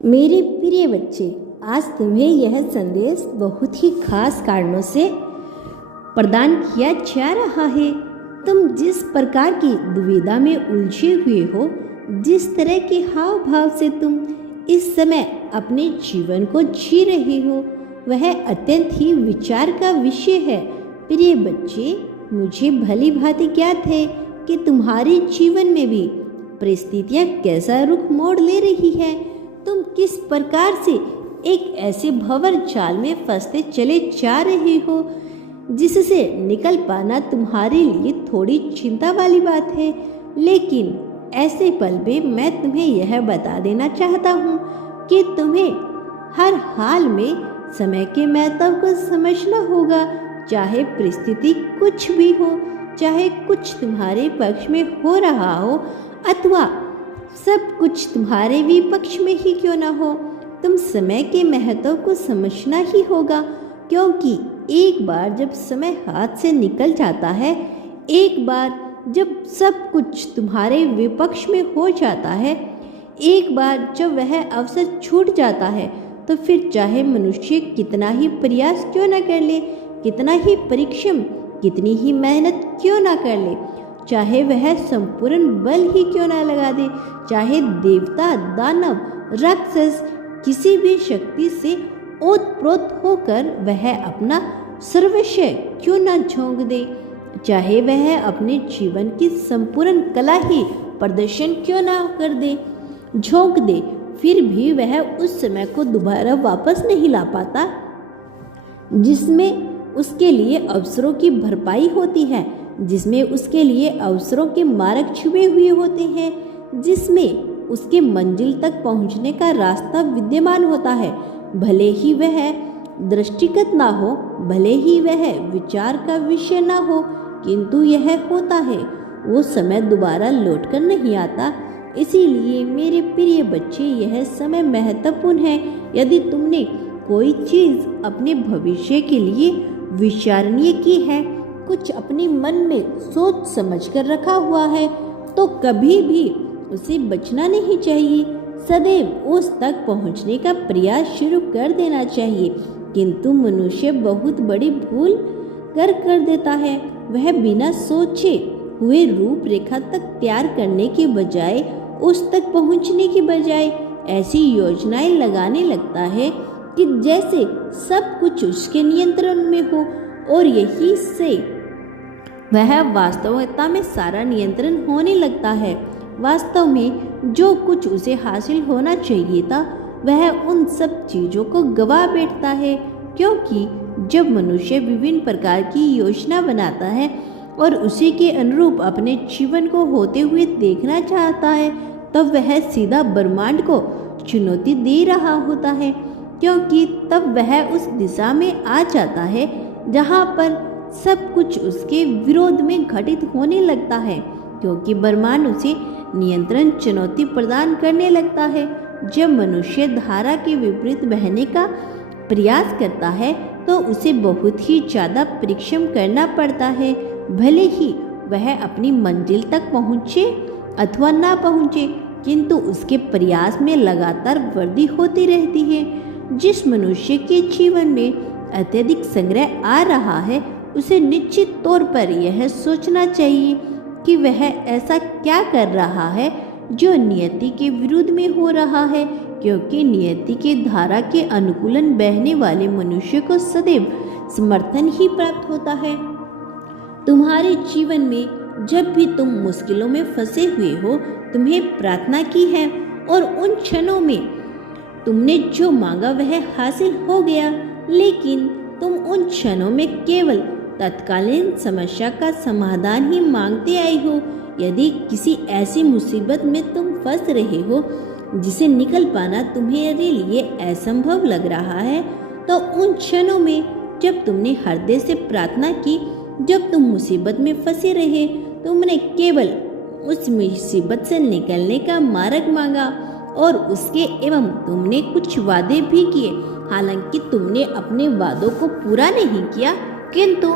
मेरे प्रिय बच्चे, आज तुम्हें यह संदेश बहुत ही खास कारणों से प्रदान किया जा रहा है। तुम जिस प्रकार की दुविधा में उलझे हुए हो, जिस तरह के हाव भाव से तुम इस समय अपने जीवन को जी रहे हो, वह अत्यंत ही विचार का विषय है। प्रिय बच्चे, मुझे भली भांति ज्ञात है कि तुम्हारे जीवन में भी परिस्थितियाँ कैसा रुख मोड़ ले रही है। तुम किस प्रकार से एक ऐसे भंवर जाल में फंसते चले जा रहे हो जिससे निकल पाना तुम्हारे लिए थोड़ी चिंता वाली बात है। लेकिन ऐसे पल में मैं तुम्हें यह बता देना चाहता हूँ कि तुम्हें हर हाल में समय के महत्व को समझना होगा। चाहे परिस्थिति कुछ भी हो, चाहे कुछ तुम्हारे पक्ष में हो रहा हो अथवा सब कुछ तुम्हारे विपक्ष में ही क्यों ना हो, तुम समय के महत्व को समझना ही होगा। क्योंकि एक बार जब समय हाथ से निकल जाता है, एक बार जब सब कुछ तुम्हारे विपक्ष में हो जाता है, एक बार जब वह अवसर छूट जाता है, तो फिर चाहे मनुष्य कितना ही प्रयास क्यों ना कर ले, कितना ही परिश्रम, कितनी ही मेहनत क्यों ना कर ले, चाहे वह संपूर्ण बल ही क्यों ना लगा दे, चाहे देवता, दानव, राक्षस किसी भी शक्ति से ओतप्रोत होकर वह अपना सर्वस्व क्यों ना झोंक दे, चाहे वह अपने जीवन की संपूर्ण कला ही प्रदर्शन क्यों ना कर दे, झोंक दे, फिर भी वह उस समय को दोबारा वापस नहीं ला पाता जिसमें उसके लिए अवसरों की भरपाई होती है, जिसमें उसके लिए अवसरों के मार्ग छुपे हुए होते हैं, जिसमें उसके मंजिल तक पहुंचने का रास्ता विद्यमान होता है। भले ही वह दृष्टिगत ना हो, भले ही वह विचार का विषय ना हो, किंतु यह होता है। वो समय दोबारा लौटकर नहीं आता। इसीलिए मेरे प्रिय बच्चे, यह समय महत्वपूर्ण है। यदि तुमने कोई चीज़ अपने भविष्य के लिए विचारणीय की है, कुछ अपने मन में सोच समझ कर रखा हुआ है, तो कभी भी उसे बचना नहीं चाहिए। सदैव उस तक पहुंचने का प्रयास शुरू कर देना चाहिए। किंतु मनुष्य बहुत बड़ी भूल कर देता है। वह बिना सोचे हुए रूपरेखा तक तैयार करने के बजाय, उस तक पहुंचने के बजाय ऐसी योजनाएं लगाने लगता है कि जैसे सब कुछ उसके नियंत्रण में हो, और यही से वह वास्तविकता में सारा नियंत्रण होने लगता है। वास्तव में जो कुछ उसे हासिल होना चाहिए था, वह उन सब चीज़ों को गवा बैठता है। क्योंकि जब मनुष्य विभिन्न प्रकार की योजना बनाता है और उसी के अनुरूप अपने जीवन को होते हुए देखना चाहता है, तब वह सीधा ब्रह्मांड को चुनौती दे रहा होता है। क्योंकि तब वह उस दिशा में आ जाता है जहाँ पर सब कुछ उसके विरोध में घटित होने लगता है। क्योंकि ब्रह्मांड उसे नियंत्रण चुनौती प्रदान करने लगता है। जब मनुष्य धारा के विपरीत बहने का प्रयास करता है, तो उसे बहुत ही ज़्यादा परिश्रम करना पड़ता है। भले ही वह अपनी मंजिल तक पहुँचे अथवा ना पहुँचे, किंतु उसके प्रयास में लगातार वृद्धि होती रहती है। जिस मनुष्य के जीवन में अत्यधिक संग्रह आ रहा है, उसे निश्चित तौर पर यह सोचना चाहिए कि वह ऐसा क्या कर रहा है जो नियति के विरुद्ध में हो रहा है। क्योंकि नियति के धारा के अनुकूलन बहने वाले मनुष्य को सदैव समर्थन ही प्राप्त होता है। तुम्हारे जीवन में जब भी तुम मुश्किलों में फंसे हुए हो, तुम्हें प्रार्थना की है और उन क्षणों में तुमने जो मांगा वह हासिल हो गया, लेकिन तुम उन क्षणों में केवल तत्कालीन समस्या का समाधान ही मांगते आए हो। यदि किसी ऐसी मुसीबत में तुम फंस रहे हो जिसे निकल पाना तुम्हारे लिए असंभव लग रहा है, तो उन क्षणों में जब तुमने हृदय से प्रार्थना की, जब तुम मुसीबत में फंसे रहे, तुमने केवल उस मुसीबत से निकलने का मार्ग मांगा और उसके एवं तुमने कुछ वादे भी किए। हालांकि तुमने अपने वादों को पूरा नहीं किया, किंतु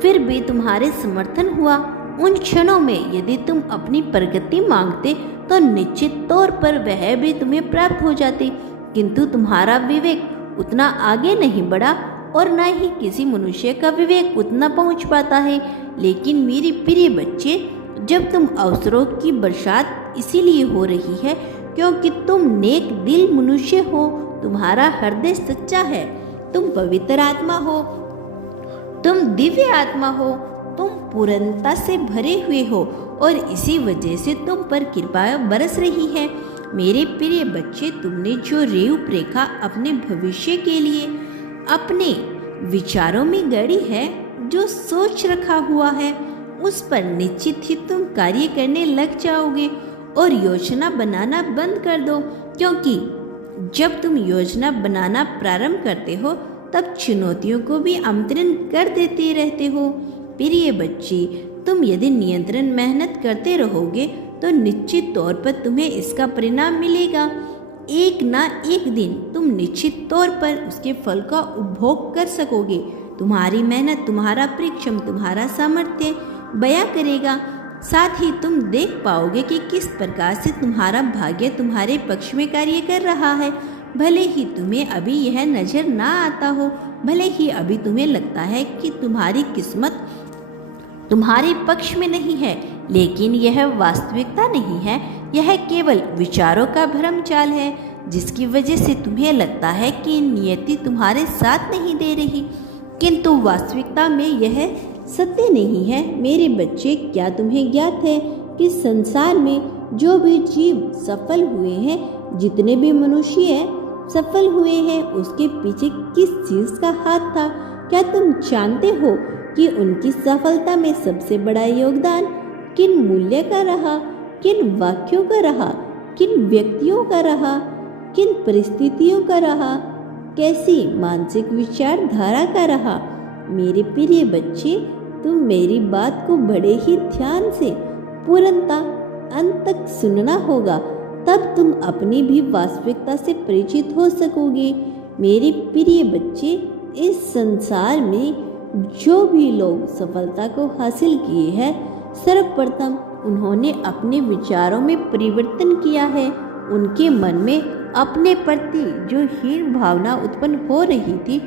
फिर भी तुम्हारे समर्थन हुआ। उन क्षणों में यदि तुम अपनी प्रगति मांगते, तो निश्चित तौर पर वह भी तुम्हें प्राप्त हो जाती। किंतु तुम्हारा विवेक उतना आगे नहीं बढ़ा और न ही किसी मनुष्य का विवेक उतना पहुंच पाता है। लेकिन मेरे प्रिय बच्चे, जब तुम अवसरों की बरसात इसीलिए हो रही है क्योंकि तुम नेक दिल मनुष्य हो, तुम्हारा हृदय सच्चा है, तुम पवित्र आत्मा हो, तुम दिव्य आत्मा हो, तुम पूर्णता से भरे हुए हो और इसी वजह से तुम पर कृपा बरस रही है। मेरे प्रिय बच्चे, तुमने जो रूपरेखा अपने भविष्य के लिए अपने विचारों में गढ़ी है, जो सोच रखा हुआ है, उस पर निश्चित ही तुम कार्य करने लग जाओगे और योजना बनाना बंद कर दो, क्योंकि जब तुम योजना बनाना प्रारंभ करते हो तब चुनौतियों को भी आमंत्रण कर देते रहते हो। प्रिय बच्चे, तुम यदि नियंत्रण मेहनत करते रहोगे तो निश्चित तौर पर तुम्हें इसका परिणाम मिलेगा। एक ना एक दिन तुम निश्चित तौर पर उसके फल का उपभोग कर सकोगे। तुम्हारी मेहनत, तुम्हारा परिश्रम, तुम्हारा सामर्थ्य बयां करेगा। साथ ही तुम देख पाओगे कि किस प्रकार से तुम्हारा भाग्य तुम्हारे पक्ष में कार्य कर रहा है। भले ही तुम्हें अभी यह नजर ना आता हो, भले ही अभी तुम्हें लगता है कि तुम्हारी किस्मत तुम्हारे पक्ष में नहीं है, लेकिन यह वास्तविकता नहीं है। यह केवल विचारों का भ्रमजाल है, जिसकी वजह से तुम्हें लगता है कि नियति तुम्हारे साथ नहीं दे रही, किंतु वास्तविकता में यह सत्य नहीं है। मेरे बच्चे, क्या तुम्हें ज्ञात है कि संसार में जो भी जीव सफल हुए हैं, जितने भी मनुष्य सफल हुए हैं, उसके पीछे किस चीज का हाथ था? क्या तुम जानते हो कि उनकी सफलता में सबसे बड़ा योगदान किन मूल्य का रहा, किन वाक्यों का रहा, किन व्यक्तियों का रहा, किन परिस्थितियों का रहा, कैसी मानसिक विचारधारा का रहा? मेरे प्रिय बच्चे, तुम मेरी बात को बड़े ही ध्यान से पूर्णता अंत तक सुनना होगा, तब तुम अपनी भी वास्तविकता से परिचित हो सकोगे। मेरे प्रिय बच्चे, इस संसार में जो भी लोग सफलता को हासिल किए हैं, सर्वप्रथम उन्होंने अपने विचारों में परिवर्तन किया है। उनके मन में अपने प्रति जो हीन भावना उत्पन्न हो रही थी,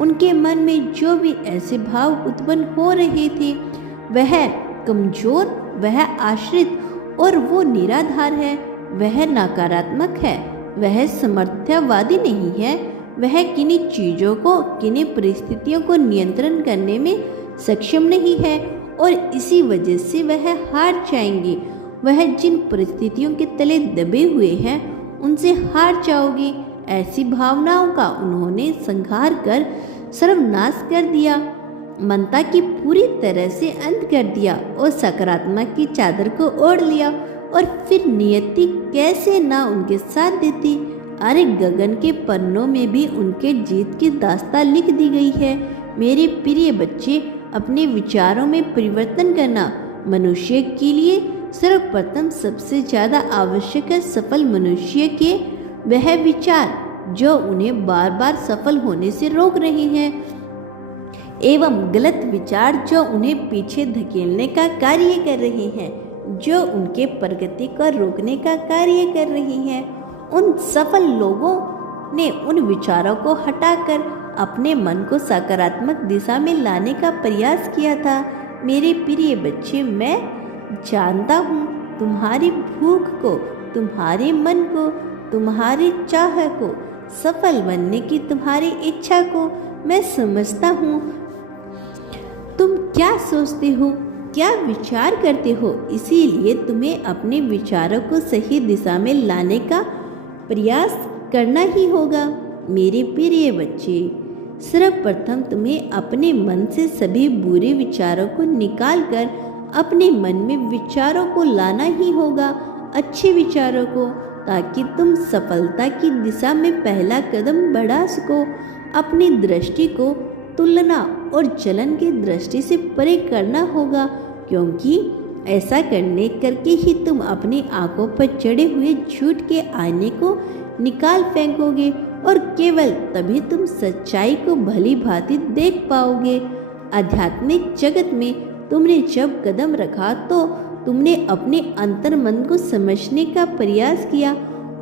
उनके मन में जो भी ऐसे भाव उत्पन्न हो रहे थे, वह कमजोर, वह आश्रित और वो निराधार है, वह नकारात्मक है, वह समर्थ्यवादी नहीं है, वह किन्हीं चीज़ों को, किन्हीं परिस्थितियों को नियंत्रण करने में सक्षम नहीं है और इसी वजह से वह हार जाएंगे। वह जिन परिस्थितियों के तले दबे हुए हैं, उनसे हार जाओगे। ऐसी भावनाओं का उन्होंने संहार कर सर्वनाश कर दिया, मनता की पूरी तरह से अंत कर दिया और सकारात्मक की चादर को ओढ़ लिया। और फिर नियति कैसे ना उनके साथ देती। अरे गगन के पन्नों में भी उनके जीत की दास्तां लिख दी गई है। मेरे प्रिय बच्चे, अपने विचारों में परिवर्तन करना मनुष्य के लिए सर्वप्रथम सबसे ज़्यादा आवश्यक है। सफल मनुष्य के वह विचार जो उन्हें बार बार सफल होने से रोक रहे हैं, एवं गलत विचार जो उन्हें पीछे धकेलने का कार्य कर रहे हैं, जो उनके प्रगति को रोकने का कार्य कर रही हैं। उन सफल लोगों ने उन विचारों को हटाकर अपने मन को सकारात्मक दिशा में लाने का प्रयास किया था। मेरे प्रिय बच्चे, मैं जानता हूँ तुम्हारी भूख को, तुम्हारे मन को, तुम्हारी चाह को, सफल बनने की तुम्हारी इच्छा को मैं समझता हूँ। तुम क्या सोचते हो, क्या विचार करते हो, इसीलिए तुम्हें अपने विचारों को सही दिशा में लाने का प्रयास करना ही होगा। मेरे प्रिय बच्चे, सर्वप्रथम तुम्हें अपने मन से सभी बुरे विचारों को निकालकर अपने मन में विचारों को लाना ही होगा, अच्छे विचारों को, ताकि तुम सफलता की दिशा में पहला कदम बढ़ा सको। अपनी दृष्टि को तुलना और जलन की दृष्टि से परे करना होगा, क्योंकि ऐसा करके ही तुम अपनी आंखों पर चढ़े हुए झूठ के आईने को निकाल फेंकोगे और केवल तभी तुम सच्चाई को भली भांति देख पाओगे। आध्यात्मिक जगत में तुमने जब कदम रखा तो तुमने अपने अंतर मन को समझने का प्रयास किया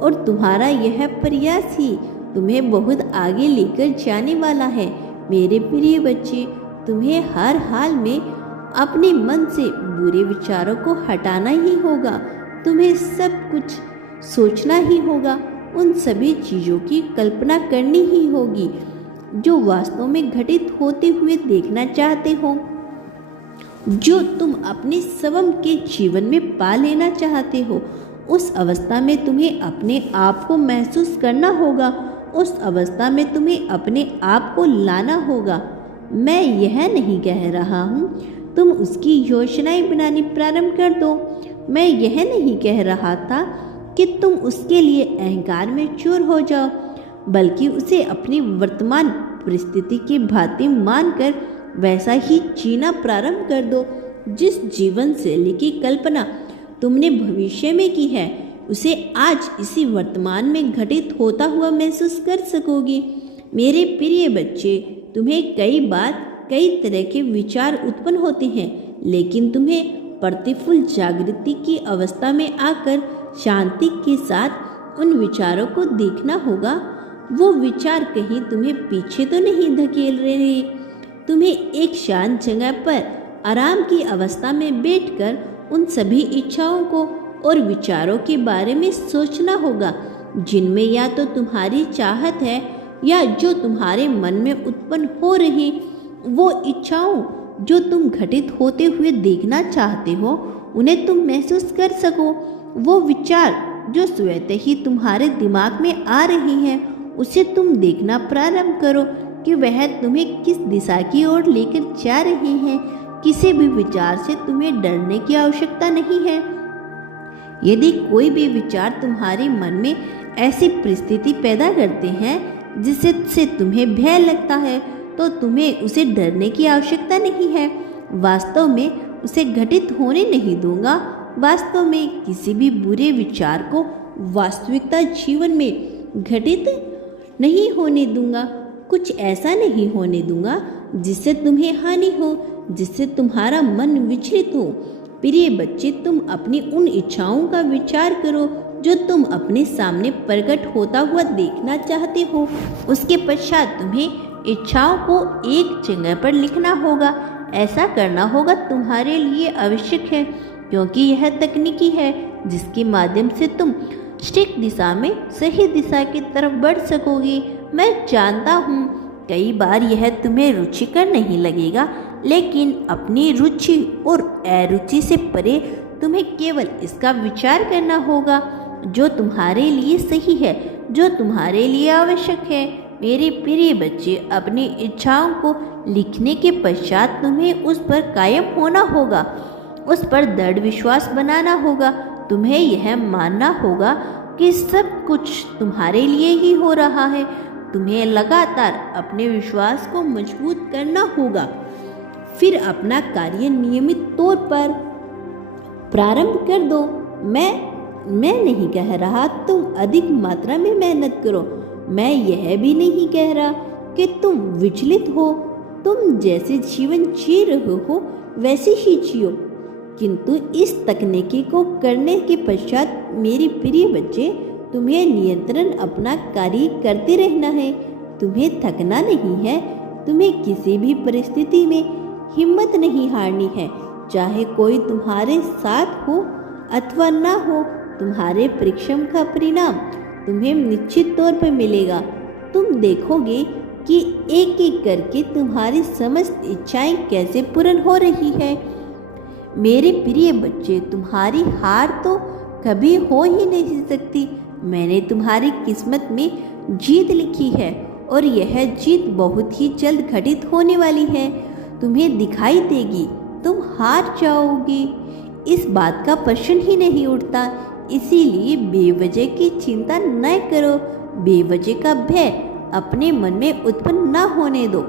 और तुम्हारा यह प्रयास ही तुम्हें बहुत आगे लेकर जाने वाला है। मेरे प्रिय बच्चे, तुम्हें हर हाल में अपने मन से बुरे विचारों को हटाना ही होगा। तुम्हें सब कुछ सोचना ही होगा, उन सभी चीज़ों की कल्पना करनी ही होगी जो वास्तव में घटित होते हुए देखना चाहते हो, जो तुम अपने स्वयं के जीवन में पा लेना चाहते हो। उस अवस्था में तुम्हें अपने आप को महसूस करना होगा, उस अवस्था में तुम्हें अपने आप को लाना होगा। मैं यह नहीं कह रहा हूँ तुम उसकी योजनाएं बनानी प्रारंभ कर दो। मैं यह नहीं कह रहा था कि तुम उसके लिए अहंकार में चूर हो जाओ, बल्कि उसे अपनी वर्तमान परिस्थिति की भांति मानकर वैसा ही जीना प्रारंभ कर दो। जिस जीवन शैली की कल्पना तुमने भविष्य में की है, उसे आज इसी वर्तमान में घटित होता हुआ महसूस कर सकोगी। मेरे प्रिय बच्चे, तुम्हें कई बार कई तरह के विचार उत्पन्न होते हैं, लेकिन तुम्हें प्रतिफुल्ल जागृति की अवस्था में आकर शांति के साथ उन विचारों को देखना होगा। वो विचार कहीं तुम्हें पीछे तो नहीं धकेल रहे। तुम्हें एक शांत जगह पर आराम की अवस्था में बैठकर उन सभी इच्छाओं को और विचारों के बारे में सोचना होगा जिनमें या तो तुम्हारी चाहत है या जो तुम्हारे मन में उत्पन्न हो रही वो इच्छाओं जो तुम घटित होते हुए देखना चाहते हो, उन्हें तुम महसूस कर सको। वो विचार जो स्वतः ही तुम्हारे दिमाग में आ रही हैं, उसे तुम देखना प्रारंभ करो कि वह तुम्हें किस दिशा की ओर लेकर जा रहे हैं। किसी भी विचार से तुम्हें डरने की आवश्यकता नहीं है। यदि कोई भी विचार तुम्हारे मन में ऐसी परिस्थिति पैदा करते हैं जिससे तुम्हें भय लगता है, तो तुम्हें उसे डरने की आवश्यकता नहीं है। वास्तव में उसे घटित होने नहीं दूंगा। वास्तव में किसी भी बुरे विचार को वास्तविकता जीवन में घटित नहीं होने दूंगा। कुछ ऐसा नहीं होने दूंगा जिससे तुम्हें हानि हो, जिससे तुम्हारा मन विचलित हो। प्रिय बच्चे, तुम अपनी उन इच्छाओं का विचार करो जो तुम अपने सामने प्रकट होता हुआ देखना चाहते हो। उसके पश्चात तुम्हें इच्छाओं को एक जगह पर लिखना होगा। ऐसा करना होगा तुम्हारे लिए आवश्यक है, क्योंकि यह तकनीकी है जिसके माध्यम से तुम ठीक दिशा में सही दिशा की तरफ बढ़ सकोगे। मैं जानता हूँ कई बार यह तुम्हें रुचिकर नहीं लगेगा, लेकिन अपनी रुचि और अरुचि से परे तुम्हें केवल इसका विचार करना होगा जो तुम्हारे लिए सही है, जो तुम्हारे लिए आवश्यक है। मेरे प्रिय बच्चे, अपनी इच्छाओं को लिखने के पश्चात तुम्हें उस पर कायम होना होगा, उस पर दृढ़ विश्वास बनाना होगा। तुम्हें यह मानना होगा कि सब कुछ तुम्हारे लिए ही हो रहा है। तुम्हें लगातार अपने विश्वास को मजबूत करना होगा, फिर अपना कार्य नियमित तौर पर प्रारंभ कर दो। मैं नहीं कह रहा तुम अधिक मात्रा में मेहनत करो। मैं यह भी नहीं कह रहा कि तुम विचलित हो। तुम जैसे जीवन जी रहे हो वैसे ही जियो, किंतु इस तकनीकी को करने के पश्चात मेरे प्रिय बच्चे, तुम्हें नियंत्रण अपना कार्य करते रहना है। तुम्हें थकना नहीं है। तुम्हें किसी भी परिस्थिति में हिम्मत नहीं हारनी है, चाहे कोई तुम्हारे साथ हो अथवा ना हो। तुम्हारे परिश्रम का परिणाम तुम्हें निश्चित तौर पर मिलेगा। तुम देखोगे कि एक एक करके तुम्हारी समस्त इच्छाएं कैसे पूर्ण हो रही है। मेरे प्रिय बच्चे, तुम्हारी हार तो कभी हो ही नहीं सकती। मैंने तुम्हारी किस्मत में जीत लिखी है और यह जीत बहुत ही जल्द घटित होने वाली है। तुम्हें दिखाई देगी तुम हार जाओगे, इस बात का प्रश्न ही नहीं उठता। इसीलिए बेवजह की चिंता न करो, बेवजह का भय अपने मन में उत्पन्न न होने दो।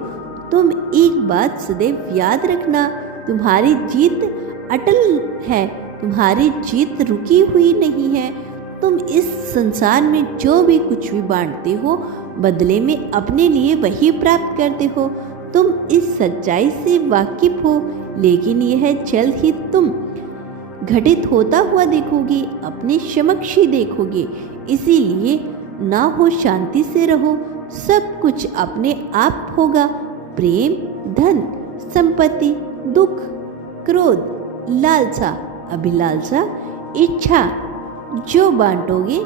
तुम एक बात सदैव याद रखना, तुम्हारी जीत अटल है, तुम्हारी जीत रुकी हुई नहीं है। तुम इस संसार में जो भी कुछ भी बांटते हो, बदले में अपने लिए वही प्राप्त करते हो। तुम इस सच्चाई से वाकिफ हो, लेकिन यह जल्द ही तुम घटित होता हुआ देखोगे, अपने समक्ष ही देखोगे। इसीलिए ना हो शांति से रहो, सब कुछ अपने आप होगा। प्रेम, धन, संपत्ति, दुख, क्रोध, लालसा, अभिलाषा, इच्छा जो बांटोगे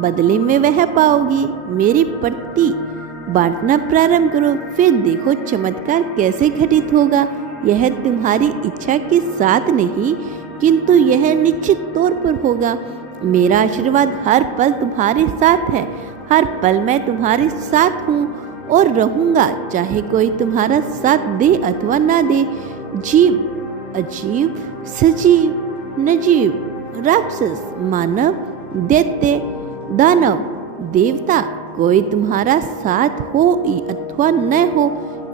बदले में वह पाओगे। मेरी प्रति बांटना प्रारंभ करो, फिर देखो चमत्कार कैसे घटित होगा। यह तुम्हारी इच्छा के साथ नहीं, किंतु यह निश्चित तौर पर होगा। मेरा आशीर्वाद हर पल तुम्हारे साथ है। हर पल मैं तुम्हारे साथ हूँ और रहूँगा, चाहे कोई तुम्हारा साथ दे अथवा ना दे। जीव, अजीव, सजीव, नजीव, राक्षस, मानव, दैत्य, दानव, देवता, कोई तुम्हारा साथ हो अथवा न हो,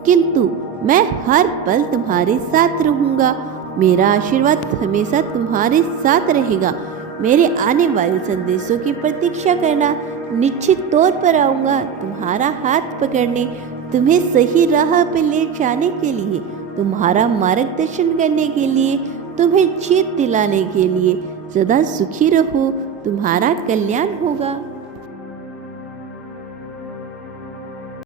किंतु मैं हर पल तुम्हारे साथ रहूँगा। मेरा आशीर्वाद हमेशा तुम्हारे साथ रहेगा। मेरे आने वाले संदेशों की प्रतीक्षा करना। निश्चित तौर पर आऊँगा तुम्हारा हाथ पकड़ने, तुम्हें सही राह पर ले जाने के लिए, तुम्हारा मार्गदर्शन करने के लिए, तुम्हें जीत दिलाने के लिए। सदा सुखी रहो, तुम्हारा कल्याण होगा।